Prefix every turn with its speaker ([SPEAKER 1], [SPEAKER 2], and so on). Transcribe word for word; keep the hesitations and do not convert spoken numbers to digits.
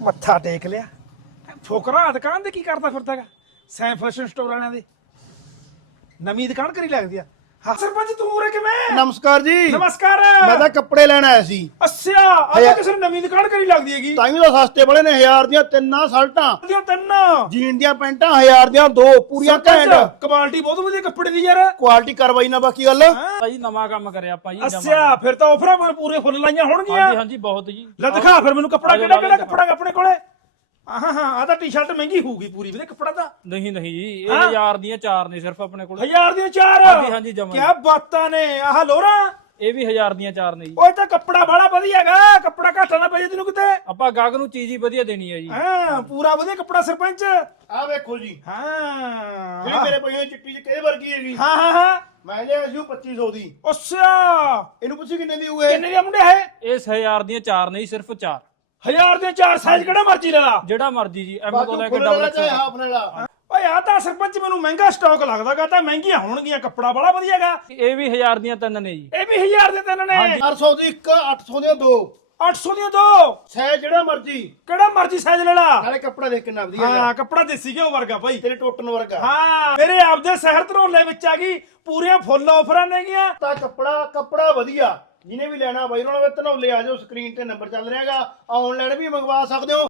[SPEAKER 1] ਮੱਥਾ ਟੇਕ ਲਿਆ ਫੋਕਰਾ ਦੁਕਾਨ ਤੇ ਕੀ ਕਰਦਾ ਫਿਰਦਾ ਹੈਗਾ ਸੈਮ ਫੈਸ਼ਨ ਸਟੋਰ ਵਾਲਿਆਂ ਦੇ ਨਵੀਂ ਦੁਕਾਨ ਕਰੀ ਲੱਗਦੀ ਆ ਹਾਂ ਸਰਪੰਚ ਤੂੰ ਉਰੇ ਕਿਵੇਂ
[SPEAKER 2] ਨਮਸਕਾਰ ਜੀ।
[SPEAKER 1] ਨਮਸਕਾਰ
[SPEAKER 2] ਮੈਂ ਤਾਂ ਕੱਪੜੇ ਲੈਣ ਆਇਆ ਸੀ।
[SPEAKER 1] ਅੱਛਾ ਅੱਜ ਕਿਸੇ ਨੇ ਨਵੀਂ ਦੁਕਾਨ ਕਰੀ ਲੱਗਦੀ ਹੈਗੀ
[SPEAKER 2] ਤਾਂ ਹੀ ਤਾਂ ਸਸਤੇ ਬੜੇ ਨੇ ਹਜ਼ਾਰ ਦੀਆਂ ਤਿੰਨਾਂ ਸ਼ਰਟਾਂ
[SPEAKER 1] ਦੀਆਂ ਤਿੰਨ
[SPEAKER 2] ਜੀਨ ਦੀਆਂ ਪੈਂਟਾਂ ਹਜ਼ਾਰ ਦੀਆਂ ਦੋ ਪੂਰੀਆਂ ਘੈਂਟ
[SPEAKER 1] ਕੁਆਲਿਟੀ ਬਹੁਤ ਵਧੀਆ ਕੱਪੜੇ ਦੀ ਯਾਰ
[SPEAKER 2] ਕੁਆਲਿਟੀ ਕਰਵਾਈ ਨਾ ਬਾਕੀ ਗੱਲ
[SPEAKER 3] ਭਾਈ ਨਵਾਂ ਕੰਮ ਕਰਿਆ ਆਪਾਂ ਜੀ
[SPEAKER 1] ਅੱਛਾ ਫਿਰ ਤਾਂ ਆਫਰਾਂ ਪਰ ਪੂਰੇ ਫੁੱਲ ਲਾਈਆਂ ਹੋਣਗੀਆਂ
[SPEAKER 3] ਹਾਂਜੀ ਹਾਂਜੀ ਬਹੁਤ ਜੀ
[SPEAKER 1] ਲੈ ਦਿਖਾ ਫਿਰ ਮੈਨੂੰ ਕੱਪੜਾ ਕਿਹੜਾ ਕਿਹੜਾ ਕੱਪੜਾ ਆਪਣੇ ਕੋਲੇ ਹਾਂ ਹਾਂ ਆ ਤਾਂ ਟੀ-ਸ਼ਰਟ ਮਹਿੰਗੀ ਹੋਊਗੀ ਪੂਰੀ ਵੀਰੇ ਕੱਪੜਾ ਤਾਂ
[SPEAKER 3] ਨਹੀਂ ਨਹੀਂ ਜੀ ਇਹ ਹਜ਼ਾਰ ਦੀਆਂ ਚਾਰ ਨੇ ਸਿਰਫ ਆਪਣੇ ਕੋਲ
[SPEAKER 1] ਹਜ਼ਾਰ ਦੀਆਂ ਚਾਰ
[SPEAKER 3] ਹਾਂਜੀ ਹਾਂਜੀ ਜਮਾ
[SPEAKER 1] ਕੀ ਬਾਤਾਂ ਨੇ ਆਹ ਲੋਰਾ
[SPEAKER 3] ਇਹ ਵੀ ਹਜ਼ਾਰ ਦੀਆਂ ਚਾਰ ਨੇ ਜੀ
[SPEAKER 1] ਓਏ ਤਾਂ ਕੱਪੜਾ ਬੜਾ ਵਧੀਆ ਹੈਗਾ ਕੱਪੜਾ ਘਾਟਾ ਨਾ ਪਏ ਤੈਨੂੰ ਕਿਤੇ
[SPEAKER 3] ਆਪਾਂ ਗਾਹਕ ਨੂੰ ਚੀਜ਼ ਹੀ ਵਧੀਆ ਦੇਣੀ ਹੈ ਜੀ
[SPEAKER 1] ਹਾਂ ਪੂਰਾ ਵਧੀਆ ਕੱਪੜਾ ਸਰਪੰਚ
[SPEAKER 2] ਆਹ ਵੇਖੋ ਜੀ
[SPEAKER 1] ਹਾਂ
[SPEAKER 2] ਜਿਹੜੀ ਮੇਰੇ ਪਈਆਂ ਚਿੱਟੀ ਚ ਕਿਹਦੇ ਵਰਗੀ ਹੈਗੀ
[SPEAKER 1] ਹਾਂ ਹਾਂ ਹਾਂ
[SPEAKER 2] ਮੈਂ ਲਿਆ ਸੀ ਪੱਚੀ ਸੌ ਦੀ
[SPEAKER 1] ਅੱਛਾ
[SPEAKER 2] ਇਹਨੂੰ ਪੁੱਛੀ ਕਿੰਨੇ ਦੀ ਹੋਏ
[SPEAKER 1] ਕਿੰਨੇ ਦੇ ਮੁੰਡੇ ਹੈ
[SPEAKER 3] ਇਸ ਹਜ਼ਾਰ ਦੀਆਂ ਚਾਰ ਨਹੀਂ ਸਿਰਫ ਚਾਰ
[SPEAKER 1] ਹਜ਼ਾਰ ਦੇ ਚਾਰ ਸਾਈਜ਼ ਕਿਹੜਾ ਮਰਜ਼ੀ ਲੈ ਲਾ
[SPEAKER 3] ਜਿਹੜਾ ਮਰਜੀ ਜੀ ਐਮ ਤੋਂ ਲੈ ਕੇ
[SPEAKER 2] ਫੁੱਲ
[SPEAKER 3] ਡਬਲ
[SPEAKER 2] ਵਾਲਾ ਚਾਹੇ
[SPEAKER 3] ਐਕਸ
[SPEAKER 2] ਹਾਫ ਵਾਲਾ
[SPEAKER 1] ਓਏ ਆ ਤਾਂ ਸਰਪੰਚ ਮੈਨੂੰ ਮਹਿੰਗਾ ਸਟਾਕ ਲੱਗਦਾਗਾ ਤਾਂ ਮਹਿੰਗੀਆਂ ਹੋਣਗੀਆਂ ਕੱਪੜਾ ਬੜਾ ਵਧੀਆ ਹੈਗਾ
[SPEAKER 3] ਇਹ ਵੀ ਹਜ਼ਾਰ ਦੀਆਂ ਤਿੰਨ ਨੇ ਜੀ
[SPEAKER 1] ਇਹ ਵੀ ਹਜ਼ਾਰ ਦੇ ਤਿੰਨ ਨੇ
[SPEAKER 2] ਚਾਰ ਸੌ ਦੀ ਇੱਕ ਅੱਠ ਸੌ ਦੀਆਂ ਦੋ
[SPEAKER 1] ਅੱਠ ਸੌ ਦੀਆਂ ਦੋ
[SPEAKER 2] ਸਾਈਜ਼ ਜਿਹੜਾ ਮਰਜੀ
[SPEAKER 1] ਕਿਹੜਾ ਮਰਜ਼ੀ ਸਾਈਜ਼ ਲੈ ਲਾ
[SPEAKER 2] ਨਾਲੇ ਕੱਪੜਾ ਦੇਖ ਕਿੰਨਾ ਵਧੀਆ ਹੈਗਾ
[SPEAKER 1] ਹਾਂ ਕੱਪੜਾ ਦੇਸੀ ਘਿਓ ਵਰਗਾ ਭਾਈ
[SPEAKER 2] ਤੇਰੇ ਟੋਟਨ ਵਰਗਾ
[SPEAKER 1] ਹਾਂ ਮੇਰੇ ਆਪਦੇ ਸ਼ਹਿਰ ਧਰੋਲੇ ਵਿੱਚ ਆ ਗਈ ਪੂਰੀਆਂ ਫੁੱਲ ਆਫਰਾਂ ਨੇਗੀਆਂ
[SPEAKER 2] ਤਾਂ ਕੱਪੜਾ ਕੱਪੜਾ ਵਧੀਆ ਜਿਹਨੇ ਵੀ ਲੈਣਾ ਬਾਈ ਉਹਨਾਂ ਦੇ ਧਨੌਲੇ ਆ ਜਾਓ ਸਕਰੀਨ ਤੇ ਨੰਬਰ ਚੱਲ ਰਿਹਾਗਾ ਆਨਲਾਈਨ ਵੀ ਮੰਗਵਾ ਸਕਦੇ ਹੋ।